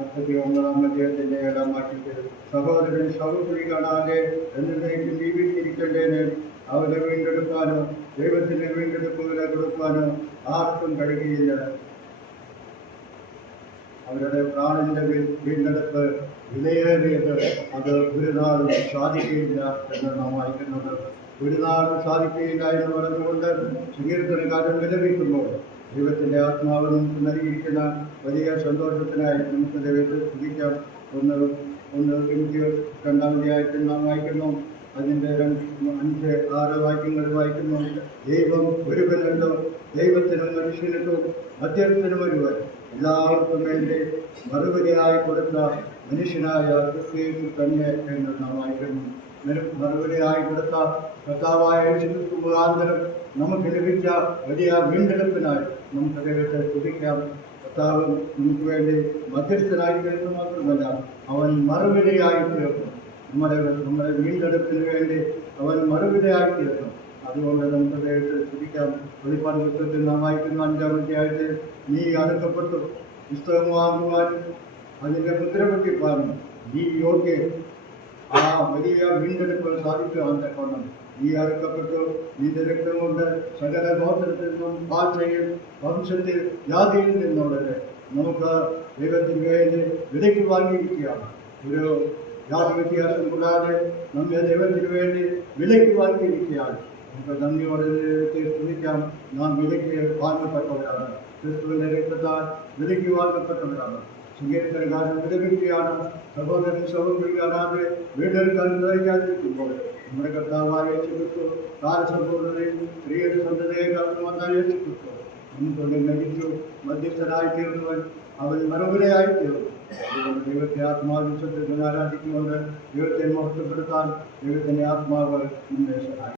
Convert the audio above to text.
49 അധ്യായത്തിന്റെ 7 വാക്യത്തിൽ സഹോദരൻ ശവക്കുഴി കാണാതെ എന്നേക്കും ജീവിച്ചിരിക്കേണ്ടതിന് അവരെ വീണ്ടെടുക്കാനോ ദൈവത്തിന്റെ വീണ്ടെടുപ്പുകളെ കൊടുക്കാനോ ആർക്കും കഴിയുകയില്ല. അവരുടെ പ്രാണന്റെ വീണ്ടെടുപ്പ് വിലയേറിയത്, അത് ഒരു നാളും സാധിക്കുകയില്ല എന്ന് നാം വായിക്കുന്നത്. ഒരു നാളും സാധിക്കുകയില്ല എന്ന് പറഞ്ഞുകൊണ്ട് സങ്കീർത്തനക്കാരൻ വിലപിക്കുമ്പോൾ ദൈവത്തിന്റെ ആത്മാവ് നമുക്ക് നൽകിയിരിക്കുന്ന വലിയ സന്തോഷത്തിനായി നമുക്ക് ദൈവത്തെ സ്തുതിക്കാം. എനിക്ക് 2-ാം അധ്യായത്തിൽ നാം വായിക്കുന്നു, അതിൻ്റെ 5-6 വാക്യങ്ങൾ വായിക്കുന്നു. ദൈവം ഒരുവനല്ലോ, ദൈവത്തിനും മനുഷ്യനും മധ്യസ്ഥനും ഒരുവൻ, എല്ലാവർക്കും വേണ്ടി മറുപടിയായി കൊടുത്ത മനുഷ്യനായ ക്രിസ്തു തന്നെ എന്ന് നാം വായിക്കുന്നു. മറുപടിയായി കൊടുത്ത കർത്താവായ യേശുക്രിസ്തു മുഖാന്തരം നമുക്ക് ലഭിച്ച വലിയ വീണ്ടെടുപ്പിനായി നമുക്ക് ദൈവത്തെ സ്തുതിക്കാം. കർത്താവ് നമുക്ക് വേണ്ടി മധ്യസ്ഥനായി തീർന്നു മാത്രമല്ല, അവൻ മറുപടിയായി തീർന്നു. നമ്മുടെ വീണ്ടെടുപ്പിന് വേണ്ടി അവൻ മറുപടിയായി തീർന്നു. അതുകൊണ്ട് നമുക്ക് ദൈവത്തെ സ്തുതിക്കാം. വെളിപ്പാട് പുസ്തകത്തിൽ നാം വായിക്കുന്ന 5-ാം അധ്യായത്തിൽ നീ അറുക്കപ്പെട്ടു, പുസ്തകം വാങ്ങുവാനും അതിൻ്റെ മുദ്ര പൊട്ടിപ്പാനും നീ യോഗ്യൻ. ആ വലിയ വീണ്ടെടുപ്പ് സാധിക്കുവാൻ തക്കവണ്ണം നീ അറുക്കപ്പെട്ടു. നിന്റെ രക്തം കൊണ്ട് സകല ഗോത്രത്തിൽ നിന്നും ഭാഷയിൽ വംശത്തിൽ ജാതിയിൽ നിന്നുള്ളത് നമുക്ക് ദൈവത്തിന് വേണ്ടി വിലയ്ക്ക് വാങ്ങിയിരിക്കുകയാണ്. ഒരു ജാതി വ്യത്യാസം കൂടാതെ നമ്മെ ദൈവത്തിന് വേണ്ടി വിലയ്ക്ക് വാങ്ങിയിരിക്കുകയാണ്. നമുക്ക് നന്ദിയോടെ ദൈവത്തെ സ്തുതിക്കാം. നാം വിലയ്ക്ക് വാങ്ങപ്പെട്ടവരാണ്. ക്രിസ്തുവിൻ്റെ രക്തത്താൽ വിലയ്ക്ക് വാങ്ങപ്പെട്ടവരാണ്. സങ്കീർത്തനക്കാരൻ വിലപിക്കുകയാണ്, സഹോദരൻ സഹോദരി കാണാതെ വീണ്ടെടുക്കാൻ സാധിക്കാതിരിക്കുമ്പോൾ നമ്മുടെ കർത്താവായ യേശുക്രിസ്തു കാലസമ്പൂർണ്ണതയും സ്ത്രീയുടെ സന്തതിയെ കടന്നു വന്ന യേശുക്രിസ്തു നമുക്കൊന്ന് മരിച്ചു, മധ്യസ്ഥനായി തീർന്നവൻ, അവൻ മറുപടിയായി തീർന്നു. അതുകൊണ്ട് ദൈവത്തെ ആത്മാവിശ്വത്തിൽ ആരാധിച്ചുകൊണ്ട് ദൈവത്തെ മഹത്വപ്പെടുത്താൻ ദൈവത്തിൻ്റെ ആത്മാവ് നമ്മെ സഹായിക്കും.